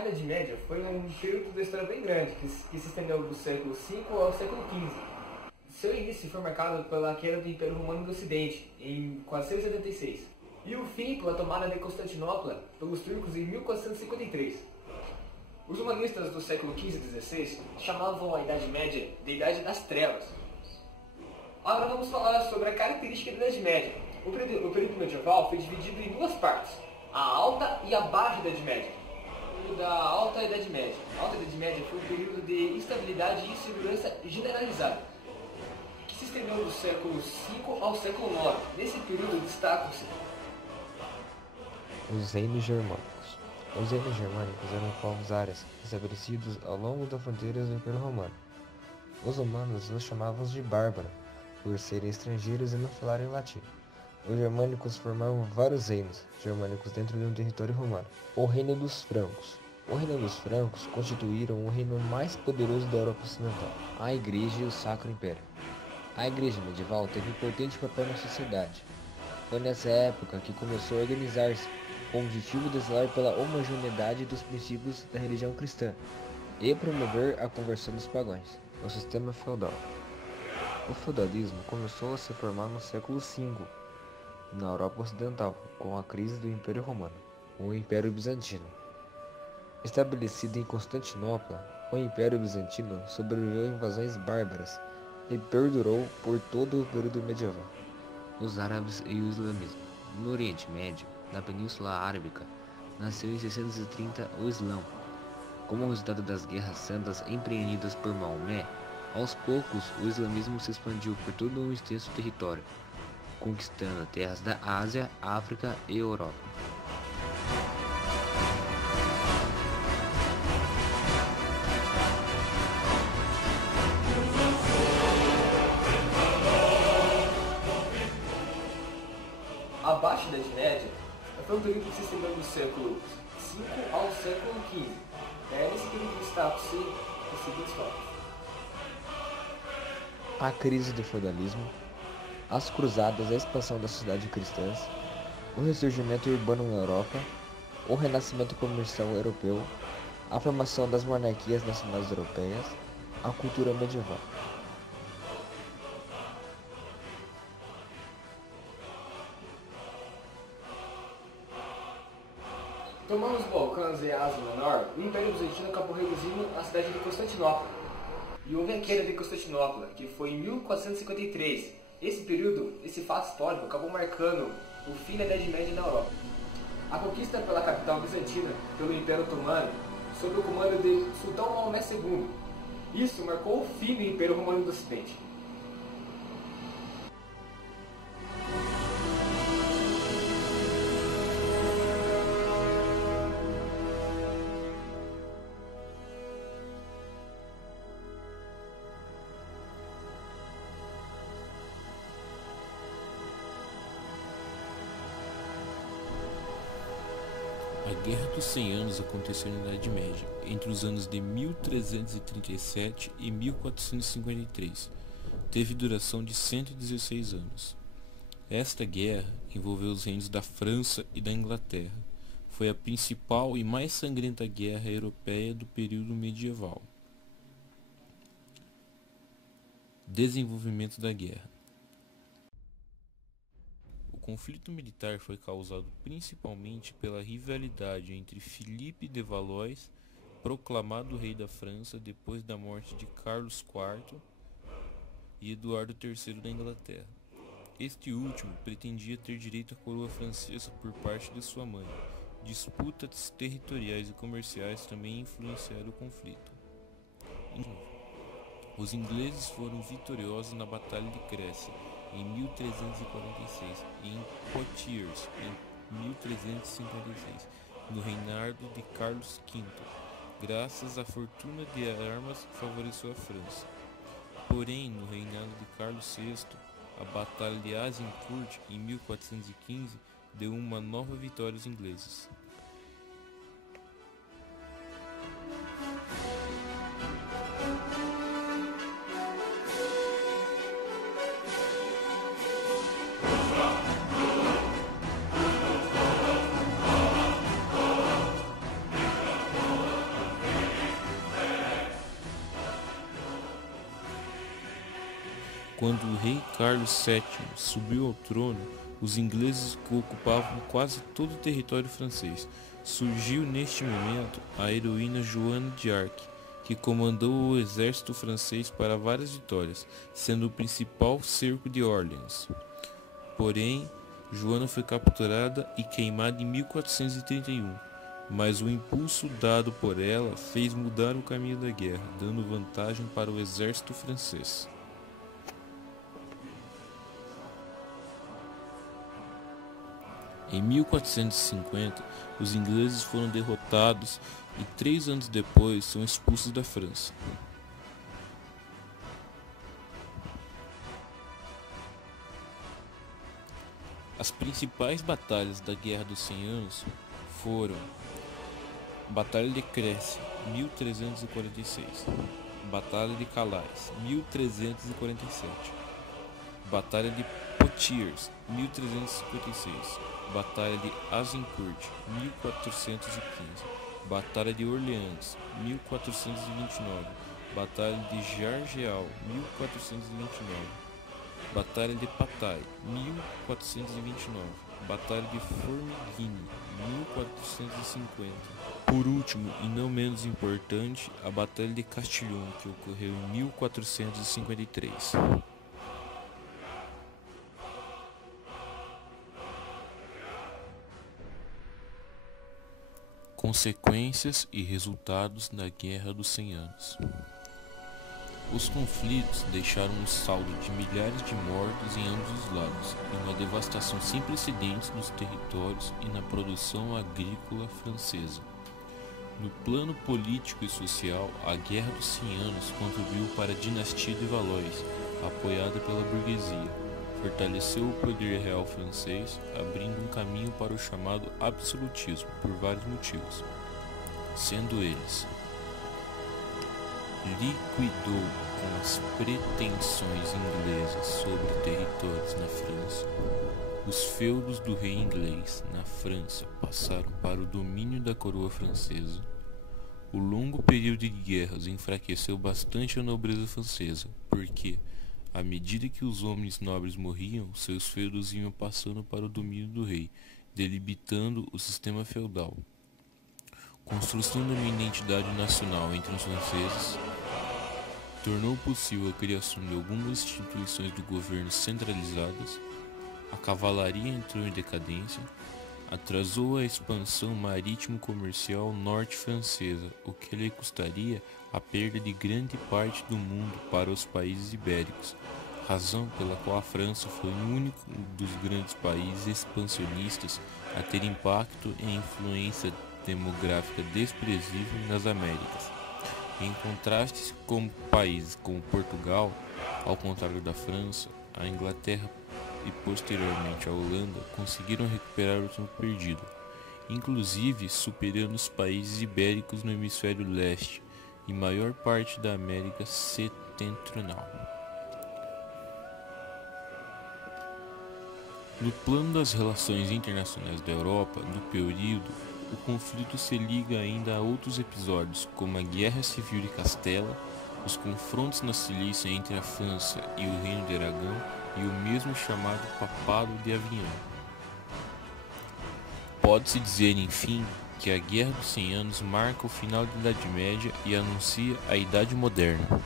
A Idade Média foi um período da história bem grande, que se estendeu do século V ao século XV. Seu início foi marcado pela queda do Império Romano do Ocidente, em 476, e o fim pela tomada de Constantinopla pelos turcos em 1453. Os humanistas do século XV e XVI chamavam a Idade Média de Idade das Trevas. Agora vamos falar sobre a característica da Idade Média. O período medieval foi dividido em duas partes, a Alta e a Baixa Idade Média. O período da Alta Idade Média. A Alta Idade Média foi um período de instabilidade e insegurança generalizada, que se estendeu do século V ao século IX. Nesse período destacam-se os reinos germânicos. Os reinos germânicos eram povos árabes estabelecidos ao longo das fronteiras do Império Romano. Os romanos os chamavam de bárbaros, por serem estrangeiros e não falarem latim. Os germânicos formavam vários reinos germânicos dentro de um território romano. O Reino dos Francos. O Reino dos Francos constituíram o reino mais poderoso da Europa Ocidental. A Igreja e o Sacro Império. A Igreja medieval teve importante papel na sociedade. Foi nessa época que começou a organizar-se, com o objetivo de zelar pela homogeneidade dos princípios da religião cristã e promover a conversão dos pagãos. O sistema feudal. O feudalismo começou a se formar no século V, na Europa Ocidental, com a crise do Império Romano, o Império Bizantino. Estabelecido em Constantinopla, o Império Bizantino sobreviveu a invasões bárbaras e perdurou por todo o período medieval. Os árabes e o islamismo. No Oriente Médio, na Península Arábica, nasceu em 630 o Islã. Como resultado das guerras santas empreendidas por Maomé, aos poucos o islamismo se expandiu por todo um extenso território, conquistando terras da Ásia, África e Europa. a Baixa Idade Média. Foi um período que se estendeu do século V ao século XV. Nesse período destacam-se os seguintes fatos: A crise do feudalismo, as cruzadas, a expansão da sociedade cristã, o ressurgimento urbano na Europa, o renascimento comercial europeu, a formação das monarquias nacionais europeias, a cultura medieval. Tomando os Balcãs e a Ásia Menor, o Império Bizantino acabou reduzindo a cidade de Constantinopla. E houve a queda de Constantinopla, que foi em 1453. Esse período, esse fato histórico, acabou marcando o fim da Idade Média na Europa. A conquista pela capital bizantina pelo Império Otomano, sob o comando de Sultão Maomé II. Isso marcou o fim do Império Romano do Ocidente. A Guerra dos 100 Anos aconteceu na Idade Média, entre os anos de 1337 e 1453. Teve duração de 116 anos. Esta guerra envolveu os reinos da França e da Inglaterra. Foi a principal e mais sangrenta guerra europeia do período medieval. Desenvolvimento da guerra. O conflito militar foi causado principalmente pela rivalidade entre Philippe de Valois, proclamado rei da França depois da morte de Carlos IV, e Eduardo III da Inglaterra. Este último pretendia ter direito à coroa francesa por parte de sua mãe. Disputas territoriais e comerciais também influenciaram o conflito. Os ingleses foram vitoriosos na Batalha de Crécia em 1346 e em Poitiers em 1356, no reinado de Carlos V, graças à fortuna de armas que favoreceu a França. Porém, no reinado de Carlos VI, a Batalha de Azincourt em 1415 deu uma nova vitória aos ingleses. Quando o rei Carlos VII subiu ao trono, os ingleses ocupavam quase todo o território francês. Surgiu neste momento a heroína Joana de Arc, que comandou o exército francês para várias vitórias, sendo o principal cerco de Orleans. Porém, Joana foi capturada e queimada em 1431, mas o impulso dado por ela fez mudar o caminho da guerra, dando vantagem para o exército francês. Em 1450, os ingleses foram derrotados e 3 anos depois são expulsos da França. As principais batalhas da Guerra dos 100 Anos foram Batalha de Crécy, 1346, Batalha de Calais, 1347, Batalha de Poitiers, 1356, Batalha de Azincourt, 1415, Batalha de Orleans, 1429, Batalha de Jargeau, 1429, Batalha de Patay, 1429, Batalha de Formigny, 1450. Por último, e não menos importante, a Batalha de Castillon, que ocorreu em 1453. Consequências e resultados da Guerra dos 100 Anos. Os conflitos deixaram um saldo de milhares de mortos em ambos os lados e uma devastação sem precedentes nos territórios e na produção agrícola francesa. No plano político e social, a Guerra dos 100 Anos contribuiu para a dinastia de Valois, apoiada pela burguesia, fortaleceu o poder real francês, abrindo um caminho para o chamado absolutismo por vários motivos, sendo eles: liquidou com as pretensões inglesas sobre territórios na França. Os feudos do rei inglês na França passaram para o domínio da coroa francesa. O longo período de guerras enfraqueceu bastante a nobreza francesa, porque, à medida que os homens nobres morriam, seus feudos iam passando para o domínio do rei, delimitando o sistema feudal. Construção de uma identidade nacional entre os franceses tornou possível a criação de algumas instituições do governo centralizadas. A cavalaria entrou em decadência, atrasou a expansão marítimo-comercial norte-francesa, o que lhe custaria a perda de grande parte do mundo para os países ibéricos, razão pela qual a França foi o único dos grandes países expansionistas a ter impacto e influência demográfica desprezível nas Américas. Em contraste com países como Portugal, ao contrário da França, a Inglaterra e posteriormente a Holanda conseguiram recuperar o tempo perdido, inclusive superando os países ibéricos no hemisfério leste e maior parte da América setentrional. No plano das relações internacionais da Europa do período, o conflito se liga ainda a outros episódios, como a Guerra Civil de Castela, os confrontos na Cilícia entre a França e o Reino de Aragão e o mesmo chamado Papado de Avignon. Pode-se dizer, enfim, que a Guerra dos 100 Anos marca o final da Idade Média e anuncia a Idade Moderna.